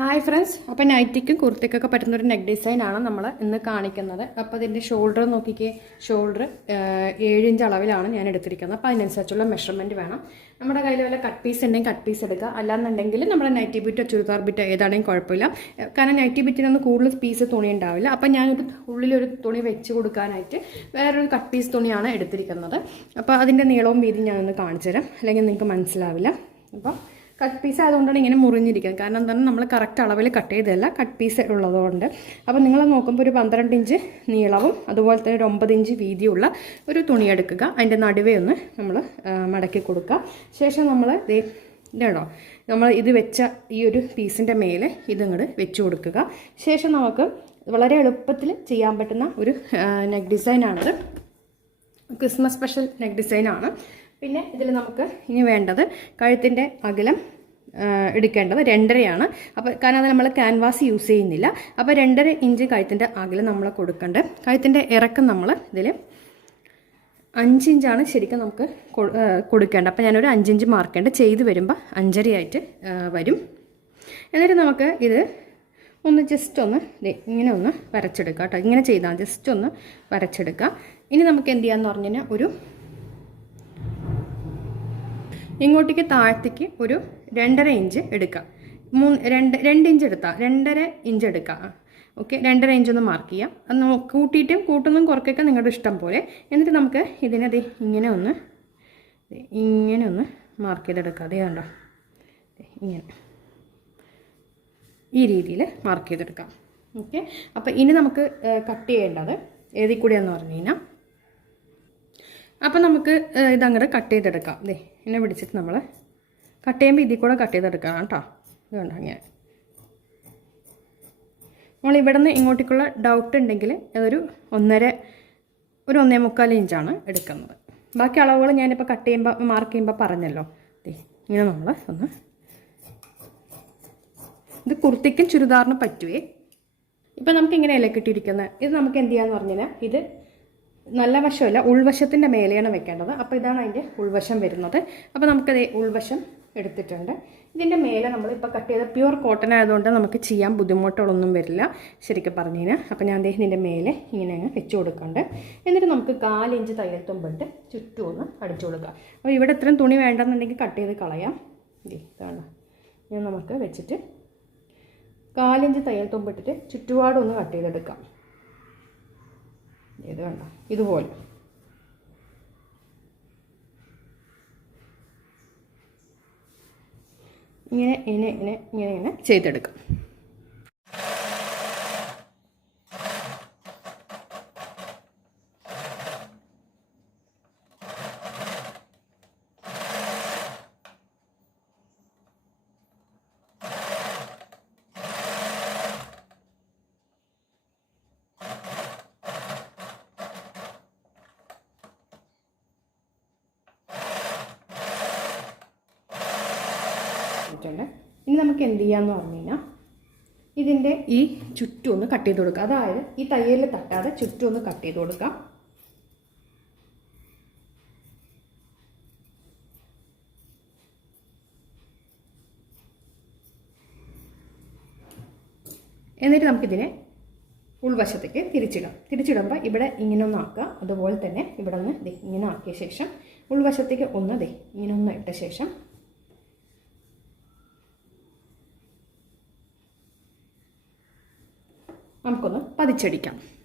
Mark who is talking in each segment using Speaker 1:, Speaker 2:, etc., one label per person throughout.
Speaker 1: Hi friends അപ്പോൾ നൈറ്റിക്കും കുർത്തിക്കൊക്കെ പറ്റുന്ന ഒരു നെക്ക് ഡിസൈനാണ് നമ്മൾ ഇന്ന് കാണിക്കുന്നത്. അപ്പോൾ അതിന്റെ ഷോൾഡർ നോക്കിക്കേ. ഷോൾഡർ ഏഴ് ഇഞ്ച് അളവിലാണ് ഞാൻ എടുത്തിരിക്കുന്നത്. അപ്പോൾ അതിനനുസരിച്ചുള്ള മെഷർമെന്റ് വേണം. നമ്മുടെ കയ്യിൽ വല്ല കട്ട് പീസ് ഉണ്ടെങ്കിൽ കട്ട് പീസ് എടുക്കുക. അല്ലാന്നുണ്ടെങ്കിൽ നമ്മുടെ നൈറ്റി ബിറ്റോ ചുരിദാർ ബിറ്റോ ഏതാണെങ്കിലും കുഴപ്പമില്ല. കാരണം നൈറ്റി ബിറ്റിനൊന്നും കൂടുതൽ പീസ് തുണി ഉണ്ടാവില്ല. അപ്പോൾ ഞാനൊരു ഉള്ളിലൊരു തുണി വെച്ച് കൊടുക്കാനായിട്ട് വേറൊരു കട്ട് പീസ് തുണിയാണ് എടുത്തിരിക്കുന്നത്. അപ്പോൾ അതിന്റെ നീളവും വീതി ഞാനൊന്ന് കാണിച്ചു തരാം അല്ലെങ്കിൽ നിങ്ങൾക്ക് മനസ്സിലാവില്ല. അപ്പോൾ കട്ട് പീസ് ആയതുകൊണ്ടാണ് ഇങ്ങനെ മുറിഞ്ഞിരിക്കുന്നത്. കാരണം എന്താണ് നമ്മൾ കറക്റ്റ് അളവിൽ കട്ട് ചെയ്തതല്ല കട്ട് പീസ് ഉള്ളതുകൊണ്ട്. അപ്പോൾ നിങ്ങൾ നോക്കുമ്പോൾ ഒരു പന്ത്രണ്ട് ഇഞ്ച് നീളവും അതുപോലെ തന്നെ ഒരു ഒമ്പത് ഇഞ്ച് വീതിയുള്ള ഒരു തുണി എടുക്കുക. അതിന്റെ നടുവേ ഒന്ന് നമ്മൾ മടക്കി കൊടുക്കുക. ശേഷം നമ്മൾ ദേ ഇതാണോ നമ്മൾ ഇത് വെച്ച ഈ ഒരു പീസിന്റെ മേലെ ഇതിങ്ങോട്ട് വെച്ച് കൊടുക്കുക. ശേഷം നമുക്ക് വളരെ എളുപ്പത്തിൽ ചെയ്യാൻ പറ്റുന്ന ഒരു നെക്ക് ഡിസൈനാണിത് ക്രിസ്മസ് സ്പെഷ്യൽ നെക്ക് ഡിസൈനാണ് പിന്നെ ഇതിൽ നമുക്ക് ഇനി വേണ്ടത് കഴുത്തിന്റെ അകലം എടുക്കേണ്ടത് രണ്ടരയാണ്. അപ്പോൾ കാരണം അത് നമ്മൾ ക്യാൻവാസ് യൂസ് ചെയ്യുന്നില്ല. അപ്പോൾ രണ്ടര ഇഞ്ച് കഴുത്തിന്റെ അകലം നമ്മൾ കൊടുക്കേണ്ടത് കഴുത്തിന്റെ ഇറക്കം നമ്മൾ ഇതിൽ അഞ്ച് ഇഞ്ചാണ് ശരിക്കും നമുക്ക് കൊടുക്കേണ്ടത്. അപ്പോൾ ഞാനൊരു അഞ്ചിഞ്ച് മാർക്കേണ്ട ചെയ്ത് വരുമ്പോൾ അഞ്ചരയായിട്ട് വരും. എന്നിട്ട് നമുക്ക് ഇത് ഒന്ന് ജസ്റ്റ് ഒന്ന് ഇങ്ങനെ ഒന്ന് വരച്ചെടുക്കുക കേട്ടോ. ഇങ്ങനെ ചെയ്താൽ ജസ്റ്റ് ഒന്ന് വരച്ചെടുക്കുക ഇനി നമുക്ക് എന്ത് ചെയ്യാന്ന് പറഞ്ഞു കഴിഞ്ഞാൽ ഒരു ഇങ്ങോട്ടേക്ക് താഴത്തേക്ക് ഒരു രണ്ടര ഇഞ്ച് എടുക്കുക മൂന്ന് രണ്ട് രണ്ട് ഇഞ്ച് എടുത്താൽ രണ്ടര ഇഞ്ച് എടുക്കുക ഓക്കെ രണ്ടര ഇഞ്ച് ഒന്ന് മാർക്ക് ചെയ്യാം. അത് കൂട്ടിയിട്ടും കൂട്ടുന്നതും കുറക്കൊക്കെ നിങ്ങളുടെ ഇഷ്ടം പോലെ. എന്നിട്ട് നമുക്ക് ഇതിനത് ഇങ്ങനെ ഒന്ന് ഇങ്ങനെ ഒന്ന് മാർക്ക് ചെയ്തെടുക്കുക അതേ കണ്ടോ? ഇങ്ങനെ. ഈ രീതിയിൽ മാർക്ക് ചെയ്തെടുക്കാം. ഓക്കെ അപ്പോൾ ഇനി നമുക്ക് കട്ട് ചെയ്യേണ്ടത് ഏതിൽ കൂടിയാന്ന് പറഞ്ഞു കഴിഞ്ഞാൽ അപ്പം നമുക്ക് ഇതങ്ങോട്ട് കട്ട് ചെയ്തെടുക്കാം. ദേ എന്നെ പിടിച്ചിട്ട് നമ്മൾ കട്ട് ചെയ്യുമ്പോൾ ഇതിൽ കൂടെ കട്ട് ചെയ്തെടുക്കണം കേട്ടോ. ഇത് കണ്ടോ ഇങ്ങനെ. നമ്മൾ ഇവിടെ നിന്ന് ഇങ്ങോട്ടേക്കുള്ള ഡൗട്ട് ഉണ്ടെങ്കിൽ അതൊരു ഒന്നര ഒരു ഒന്നേ മുക്കാൽ ഇഞ്ചാണ് എടുക്കുന്നത്. ബാക്കി അളവുകൾ ഞാനിപ്പോൾ കട്ട് ചെയ്യുമ്പോൾ മാർക്ക് ചെയ്യുമ്പോൾ പറഞ്ഞല്ലോ. ഇങ്ങനെ നമ്മൾ ഒന്ന് ഇത് കുർത്തിക്കും ചുരിദാറിനും പറ്റുവേ? ഇപ്പം നമുക്ക് ഇങ്ങനെയല്ലേ കിട്ടിയിരിക്കുന്നത് ഇത് നമുക്ക് എന്ത് ചെയ്യാന്ന് പറഞ്ഞാൽ ഇത് നല്ല വശമല്ല ഉൾവശത്തിന്റെ മേലെയാണ് വെക്കേണ്ടത്. അപ്പോൾ ഇതാണ് അതിന്റെ ഉൾവശം വരുന്നത്. അപ്പോൾ നമുക്കത് ഉൾവശം എടുത്തിട്ടുണ്ട്. ഇതിന്റെ മേലെ നമ്മൾ ഇപ്പോൾ കട്ട് ചെയ്ത പ്യുവർ കോട്ടൺ ആയതുകൊണ്ട് നമുക്ക് ചെയ്യാൻ ബുദ്ധിമുട്ടുകളൊന്നും വരില്ല. ശരിക്കും പറഞ്ഞു കഴിഞ്ഞാൽ അപ്പോൾ ഞാൻ അദ്ദേഹം ഇതിന്റെ മേലെ ഇങ്ങനെ അങ്ങ് വെച്ച് കൊടുക്കുന്നുണ്ട് എന്നിട്ട് നമുക്ക് കാലിഞ്ച് തയ്യൽ ചുറ്റും ഒന്ന് അടിച്ചു കൊടുക്കുക അപ്പോൾ ഇവിടെ ഇത്രയും തുണി വേണ്ടെന്നുണ്ടെങ്കിൽ കട്ട് ചെയ്ത് കളയാം. ഇതാണ്. ഞാൻ നമുക്ക് വെച്ചിട്ട് കാലിഞ്ച് തയ്യൽ തുമ്പിട്ടിട്ട് ചുറ്റുപാടൊന്ന് കട്ട് ചെയ്തെടുക്കാം. ഇത് വേണ്ട. ഇതുപോലെ. ഇങ്ങനെ ഇങ്ങനെ ഇങ്ങനെ ഇങ്ങനെ ഇങ്ങനെ ചെയ്തെടുക്കാം. ഇട്ടിട്ടുണ്ട് ഇനി നമുക്ക് എന്ത് ചെയ്യാന്ന് പറഞ്ഞു കഴിഞ്ഞാൽ ഇതിന്റെ ഈ ചുറ്റും ഒന്ന് കട്ട് ചെയ്ത് കൊടുക്കുക അതായത് ഈ തയ്യലിൽ തട്ടാതെ ചുറ്റും ഒന്ന് കട്ട് ചെയ്ത് കൊടുക്കാം. എന്നിട്ട് നമുക്കിതിനെ ഉൾവശത്തേക്ക് തിരിച്ചിടാം. തിരിച്ചിടുമ്പോൾ ഇവിടെ ഇങ്ങനെ ഒന്ന് ആക്കുക. അതുപോലെ തന്നെ ഇവിടെ നിന്ന് ദേ ഇങ്ങനെ ആക്കിയ ശേഷം ഉൾവശത്തേക്ക് ഒന്ന് ദേ ഇങ്ങനെ ഒന്ന് ഇട്ട ശേഷം നമുക്കൊന്ന് പതിച്ചടിക്കാം.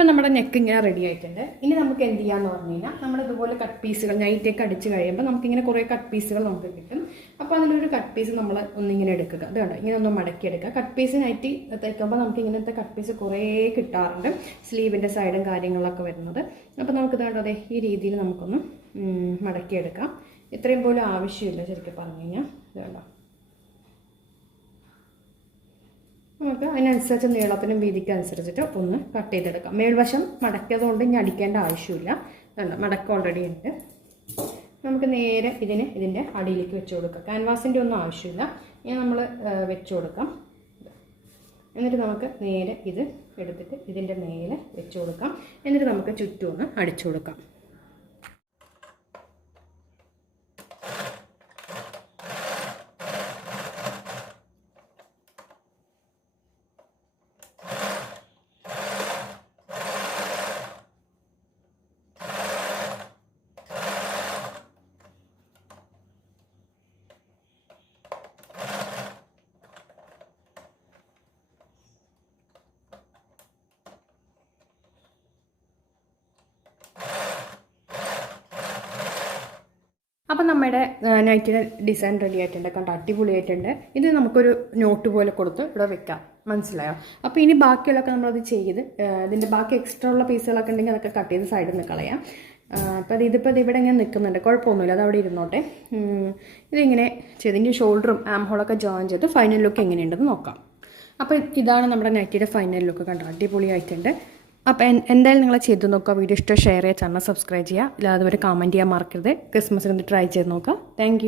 Speaker 1: ഇപ്പം നമ്മുടെ നെക്ക് ഇങ്ങനെ റെഡി ആയിട്ടുണ്ട്. ഇനി നമുക്ക് എന്ത് ചെയ്യാന്ന് പറഞ്ഞു കഴിഞ്ഞാൽ നമ്മൾ ഇതുപോലെ കട്ട് പീസുകൾ നൈറ്റൊക്കെ അടിച്ച് കഴിയുമ്പോൾ നമുക്കിങ്ങനെ കുറേ കട്ട് പീസുകൾ നമുക്ക് കിട്ടും. അപ്പോൾ അതിലൊരു കട്ട് പീസ് നമ്മൾ ഒന്നിങ്ങനെ എടുക്കുക. അത് കണ്ടോ? ഇങ്ങനെ ഒന്ന് മടക്കി എടുക്കുക കട്ട് പീസ് നൈറ്റി തയ്ക്കുമ്പോൾ നമുക്ക് ഇങ്ങനത്തെ കട്ട് പീസ് കുറേ കിട്ടാറുണ്ട്. സ്ലീവിന്റെ സൈഡും കാര്യങ്ങളൊക്കെ വരുന്നത്. അപ്പോൾ നമുക്ക് കണ്ടോ? അതെ ഈ രീതിയിൽ നമുക്കൊന്ന് മടക്കിയെടുക്കാം. ഇത്രയും പോലും ആവശ്യമില്ല ശരിക്കും പറഞ്ഞു കഴിഞ്ഞാൽ. ഇത് കണ്ടോ നമുക്ക് അതിനനുസരിച്ച് നീളത്തിനും വീതിക്കും അനുസരിച്ചിട്ട് ഒന്ന് കട്ട് ചെയ്തെടുക്കാം. മേൽവശം മടക്കിയത് കൊണ്ട് ഇനി അടിക്കേണ്ട ആവശ്യമില്ല. വേണ്ട മടക്കം ഓൾറെഡി ഉണ്ട്. നമുക്ക് നേരെ ഇതിന് ഇതിന്റെ അടിയിലേക്ക് വെച്ച് കൊടുക്കാം. ക്യാൻവാസിന്റെ ഒന്നും ആവശ്യമില്ല. ഇനി നമ്മൾ വെച്ച് കൊടുക്കാം. എന്നിട്ട് നമുക്ക് നേരെ ഇത് എടുത്തിട്ട് ഇതിന്റെ മേലെ വെച്ച് കൊടുക്കാം. എന്നിട്ട് നമുക്ക് ചുറ്റും ഒന്ന് അടിച്ചു കൊടുക്കാം. അപ്പം നമ്മുടെ നൈറ്റിന്റെ ഡിസൈൻ റെഡി ആയിട്ടുണ്ട് കണ്ടോ? അടിപൊളിയായിട്ടുണ്ട്. ഇത് നമുക്കൊരു നോട്ട് പോലെ കൊടുത്ത് ഇവിടെ വെക്കാം. മനസ്സിലായോ? അപ്പോൾ ഇനി ബാക്കിയുള്ളൊക്കെ നമ്മളത് ചെയ്ത് ഇതിന്റെ ബാക്കി എക്സ്ട്രാ ഉള്ള പീസുകളൊക്കെ ഉണ്ടെങ്കിൽ അതൊക്കെ കട്ട് ചെയ്ത് സൈഡിൽ നിന്ന് കളയാം. അപ്പോൾ അത് ഇതിപ്പോൾ ഇത് ഇവിടെ ഇങ്ങനെ നിൽക്കുന്നുണ്ട് കുഴപ്പമൊന്നുമില്ല അത് അവിടെ ഇരുന്നോട്ടെ. ഇതിങ്ങനെ ചെയ്തിന്റെ ഷോൾഡറും ആം ഹോളൊക്കെ ജോയിൻ ചെയ്ത് ഫൈനൽ ലുക്ക് എങ്ങനെയുണ്ടെന്ന് നോക്കാം. അപ്പോൾ ഇതാണ് നമ്മുടെ നൈറ്റിയുടെ ഫൈനൽ ലുക്ക് കണ്ടോ? അടിപൊളിയായിട്ടുണ്ട്. അപ്പോൾ എന്തായാലും നിങ്ങൾ ചെയ്ത് നോക്കുക. വീഡിയോ ഇഷ്ടം ഷെയർ ചെയ്യുക ചാനൽ സബ്സ്ക്രൈബ് ചെയ്യുക. ഇല്ലാതെ ഒരു കമന്റ് ചെയ്യാൻ മറക്കരുത്. ക്രിസ്മസിന് ട്രൈ ചെയ്ത് നോക്കുക. താങ്ക്